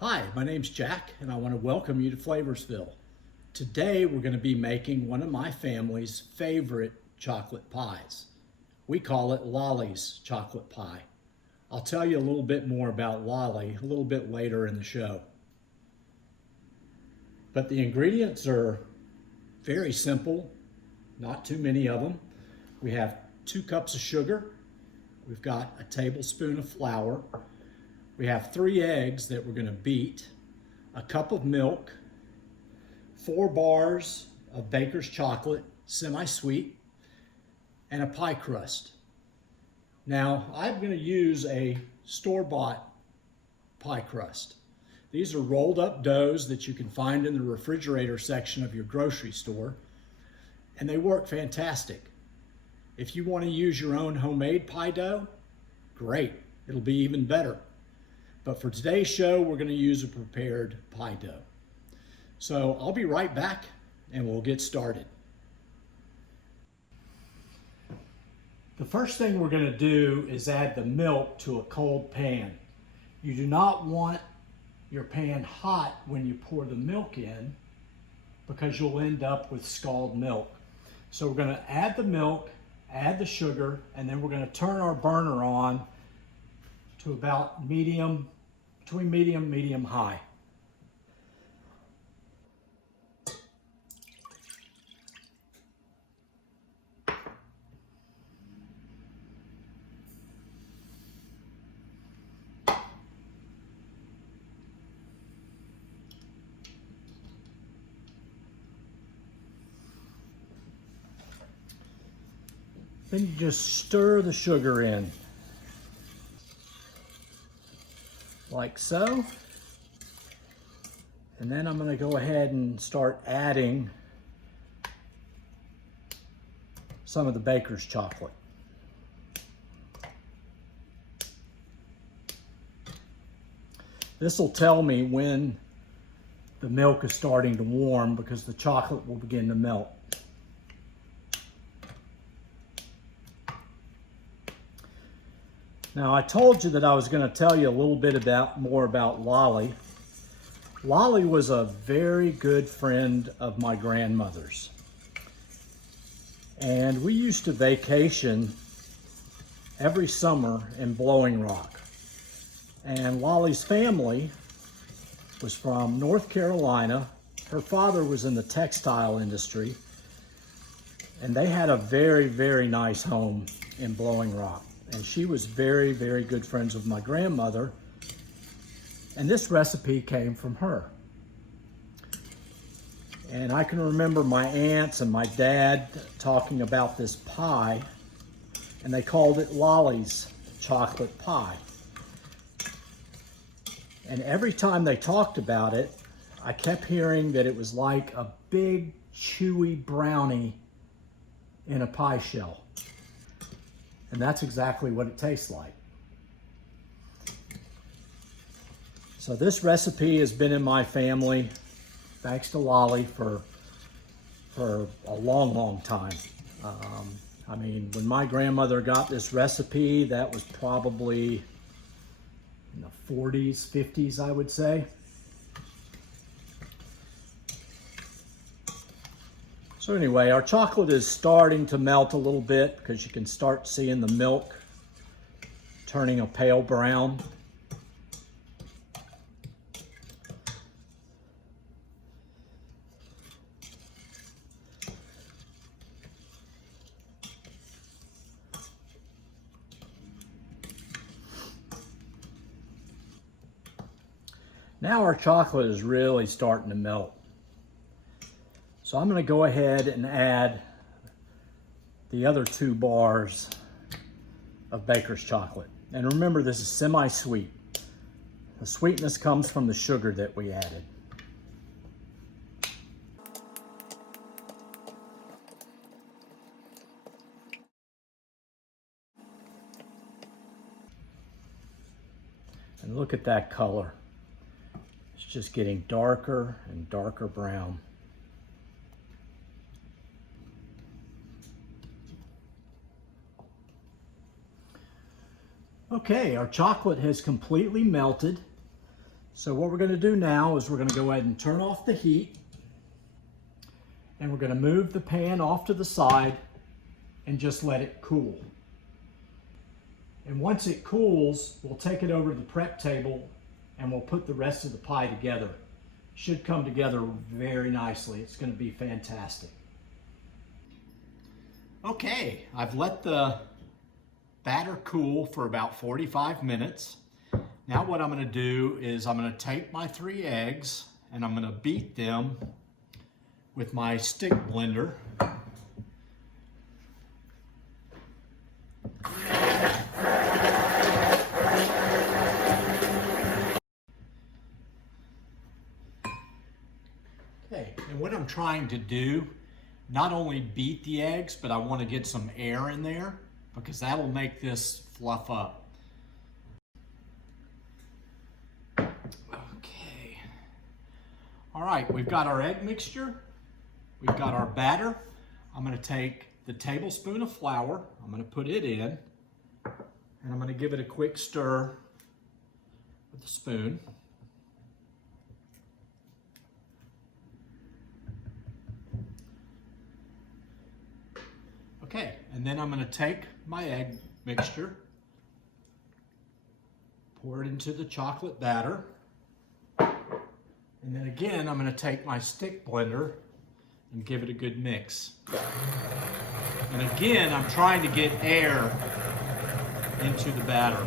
Hi, my name's Jack, and I want to welcome you to Flavorsville. Today we're going to be making one of my family's favorite chocolate pies. We call it Lolly's chocolate pie. I'll tell you a little bit more about Lolly a little bit later in the show. But the ingredients are very simple, not too many of them. We have 2 cups of sugar. We've got a tablespoon of flour. We have 3 eggs that we're going to beat, a cup of milk, 4 bars of Baker's chocolate, semi-sweet, and a pie crust. Now, I'm going to use a store-bought pie crust. These are rolled up doughs that you can find in the refrigerator section of your grocery store, and they work fantastic. If you want to use your own homemade pie dough, great, it'll be even better. But for today's show, we're going to use a prepared pie dough. So I'll be right back and we'll get started. The first thing we're going to do is add the milk to a cold pan. You do not want your pan hot when you pour the milk in because you'll end up with scalded milk. So we're going to add the milk, add the sugar, and then we're going to turn our burner on to about between medium high. Then you just stir the sugar in, like so. And then I'm going to go ahead and start adding some of the Baker's chocolate. This will tell me when the milk is starting to warm because the chocolate will begin to melt. Now, I told you that I was going to tell you a little bit more about Lolly. Lolly was a very good friend of my grandmother's. And we used to vacation every summer in Blowing Rock. And Lolly's family was from North Carolina. Her father was in the textile industry. And they had a very, very nice home in Blowing Rock. And she was very, very good friends with my grandmother. And this recipe came from her. And I can remember my aunts and my dad talking about this pie, and they called it Lolly's chocolate pie. And every time they talked about it, I kept hearing that it was like a big, chewy brownie in a pie shell. And that's exactly what it tastes like. So this recipe has been in my family, thanks to Lolly, for a long, long time. I mean, when my grandmother got this recipe, that was probably in the 40s, 50s, I would say. So anyway, our chocolate is starting to melt a little bit because you can start seeing the milk turning a pale brown. Now our chocolate is really starting to melt. So I'm going to go ahead and add the other 2 bars of Baker's chocolate. And remember, this is semi-sweet. The sweetness comes from the sugar that we added. And look at that color. It's just getting darker and darker brown. Okay, our chocolate has completely melted. So what we're going to do now is we're going to go ahead and turn off the heat, and we're going to move the pan off to the side and just let it cool. And once it cools, we'll take it over to the prep table and we'll put the rest of the pie together. Should come together very nicely. It's going to be fantastic. Okay, I've let the batter cool for about 45 minutes. Now what I'm going to do is I'm going to take my 3 eggs and I'm going to beat them with my stick blender. Okay, and what I'm trying to do, not only beat the eggs, but I want to get some air in there because that'll make this fluff up. Okay. All right, we've got our egg mixture. We've got our batter. I'm going to take the tablespoon of flour. I'm going to put it in, and I'm going to give it a quick stir with the spoon. Okay, and then I'm going to take my egg mixture, pour it into the chocolate batter, and then again I'm going to take my stick blender and give it a good mix. And again, I'm trying to get air into the batter.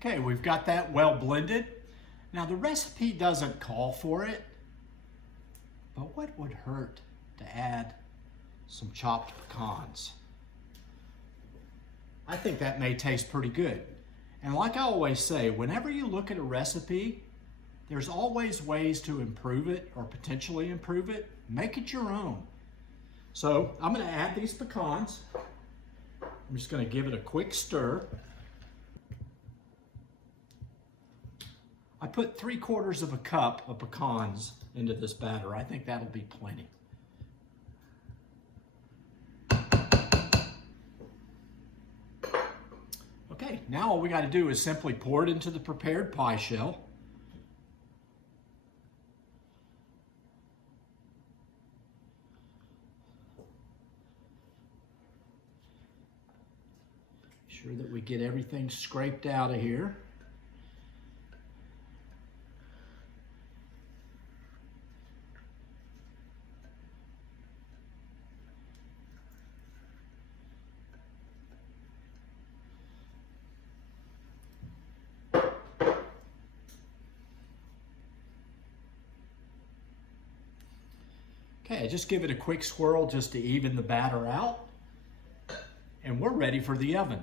Okay, we've got that well blended. Now the recipe doesn't call for it, but what would hurt to add some chopped pecans? I think that may taste pretty good. And like I always say, whenever you look at a recipe, there's always ways to improve it or potentially improve it. Make it your own. So I'm going to add these pecans. I'm just going to give it a quick stir. I put 3/4 of a cup of pecans into this batter. I think that'll be plenty. Okay, now all we got to do is simply pour it into the prepared pie shell. Sure that we get everything scraped out of here. Okay, just give it a quick swirl just to even the batter out. And we're ready for the oven.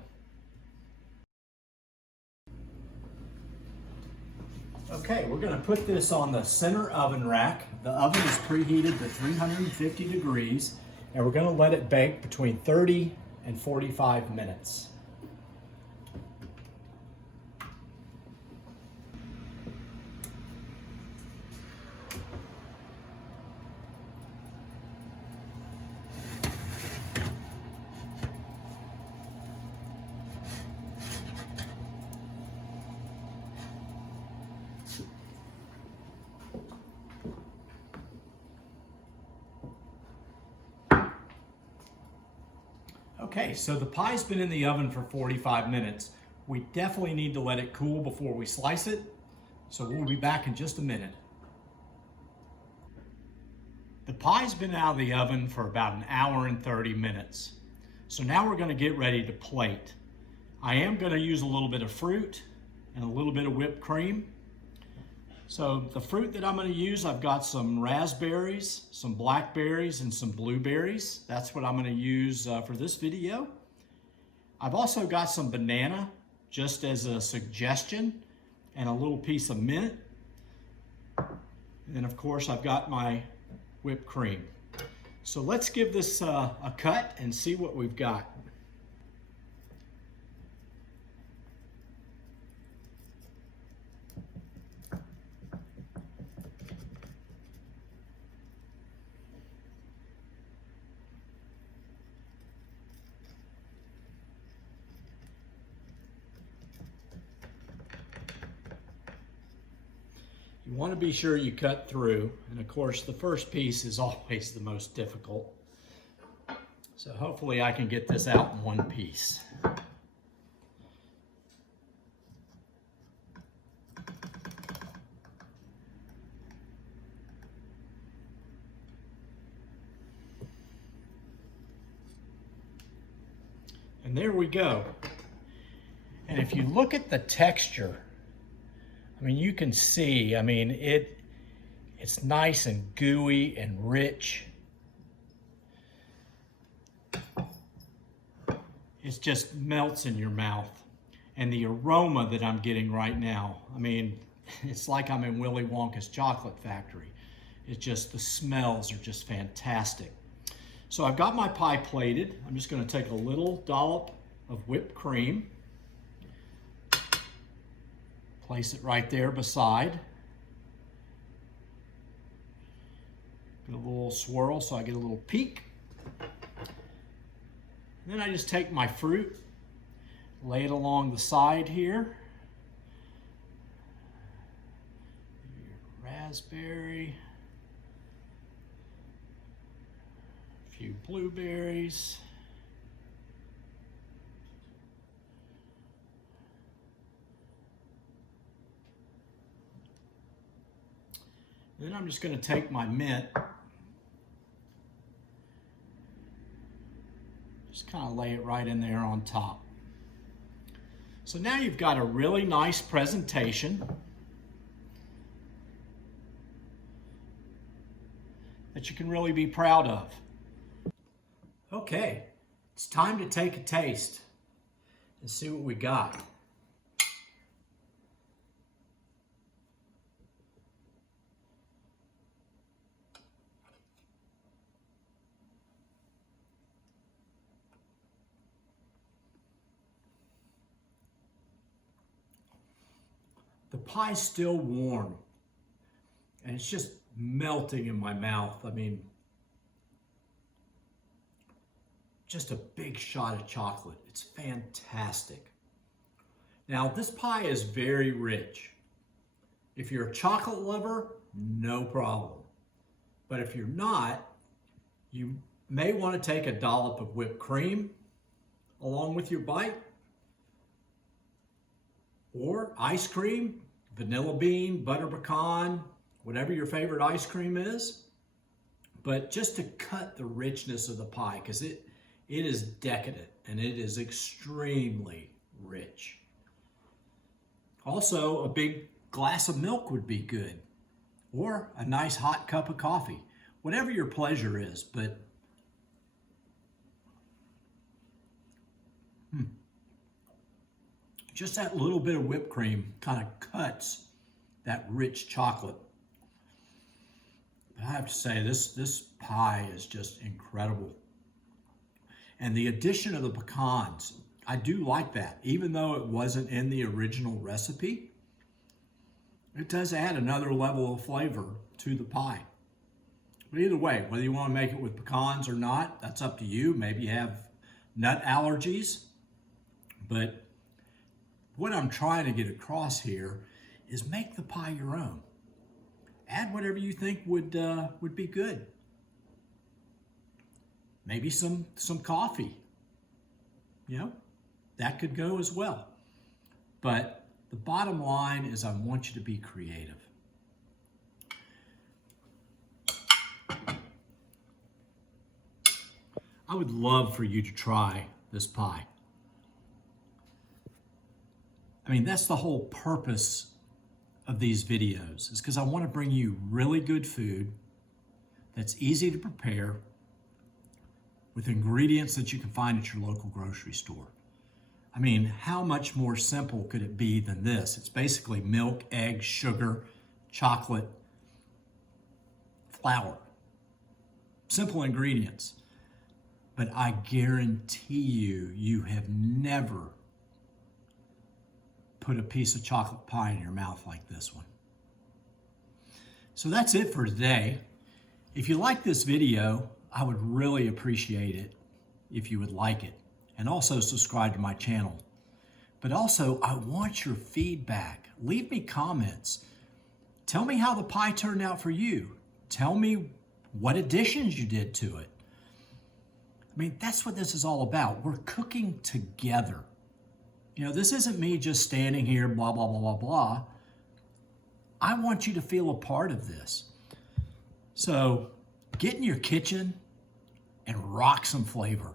Okay, we're going to put this on the center oven rack. The oven is preheated to 350 degrees, and we're going to let it bake between 30 and 45 minutes. Okay, so the pie's been in the oven for 45 minutes. We definitely need to let it cool before we slice it, so we'll be back in just a minute. The pie's been out of the oven for about 1 hour and 30 minutes. So now we're going to get ready to plate. I am going to use a little bit of fruit and a little bit of whipped cream. So the fruit that I'm going to use, I've got some raspberries, some blackberries, and some blueberries. That's what I'm going to use for this video. I've also got some banana, just as a suggestion, and a little piece of mint. And then of course I've got my whipped cream. So let's give this a cut and see what we've got. You want to be sure you cut through, and of course the first piece is always the most difficult. So hopefully I can get this out in one piece. And there we go. And if you look at the texture, I mean, you can see, I mean, it's nice and gooey and rich. It just melts in your mouth. And the aroma that I'm getting right now, I mean, it's like I'm in Willy Wonka's chocolate factory. It's just, the smells are just fantastic. So I've got my pie plated. I'm just going to take a little dollop of whipped cream. Place it right there beside. Get a little swirl so I get a little peek. And then I just take my fruit, lay it along the side here. Raspberry, a few blueberries. Then I'm just going to take my mint, just kind of lay it right in there on top. So now you've got a really nice presentation that you can really be proud of. Okay, it's time to take a taste and see what we got. The pie's still warm, and it's just melting in my mouth. I mean, just a big shot of chocolate. It's fantastic. Now, this pie is very rich. If you're a chocolate lover, no problem. But if you're not, you may want to take a dollop of whipped cream along with your bite, or ice cream, vanilla bean, butter pecan, whatever your favorite ice cream is. But just to cut the richness of the pie, because it is decadent and it is extremely rich. Also, a big glass of milk would be good, or a nice hot cup of coffee, whatever your pleasure is. But just that little bit of whipped cream kind of cuts that rich chocolate. I have to say, this pie is just incredible. And the addition of the pecans, I do like that. Even though it wasn't in the original recipe, it does add another level of flavor to the pie. But either way, whether you want to make it with pecans or not, that's up to you. Maybe you have nut allergies, but what I'm trying to get across here is make the pie your own. Add whatever you think would be good. Maybe some coffee. You know, that could go as well. But the bottom line is I want you to be creative. I would love for you to try this pie. I mean, that's the whole purpose of these videos, is because I want to bring you really good food that's easy to prepare with ingredients that you can find at your local grocery store. I mean, how much more simple could it be than this? It's basically milk, eggs, sugar, chocolate, flour. Simple ingredients. But I guarantee you have never put a piece of chocolate pie in your mouth like this one. So that's it for today. If you like this video, I would really appreciate it if you would like it, and also subscribe to my channel. But also, I want your feedback. Leave me comments. Tell me how the pie turned out for you. Tell me what additions you did to it. I mean, that's what this is all about. We're cooking together. You know, this isn't me just standing here, blah, blah, blah, blah, blah. I want you to feel a part of this. So get in your kitchen and rock some flavor.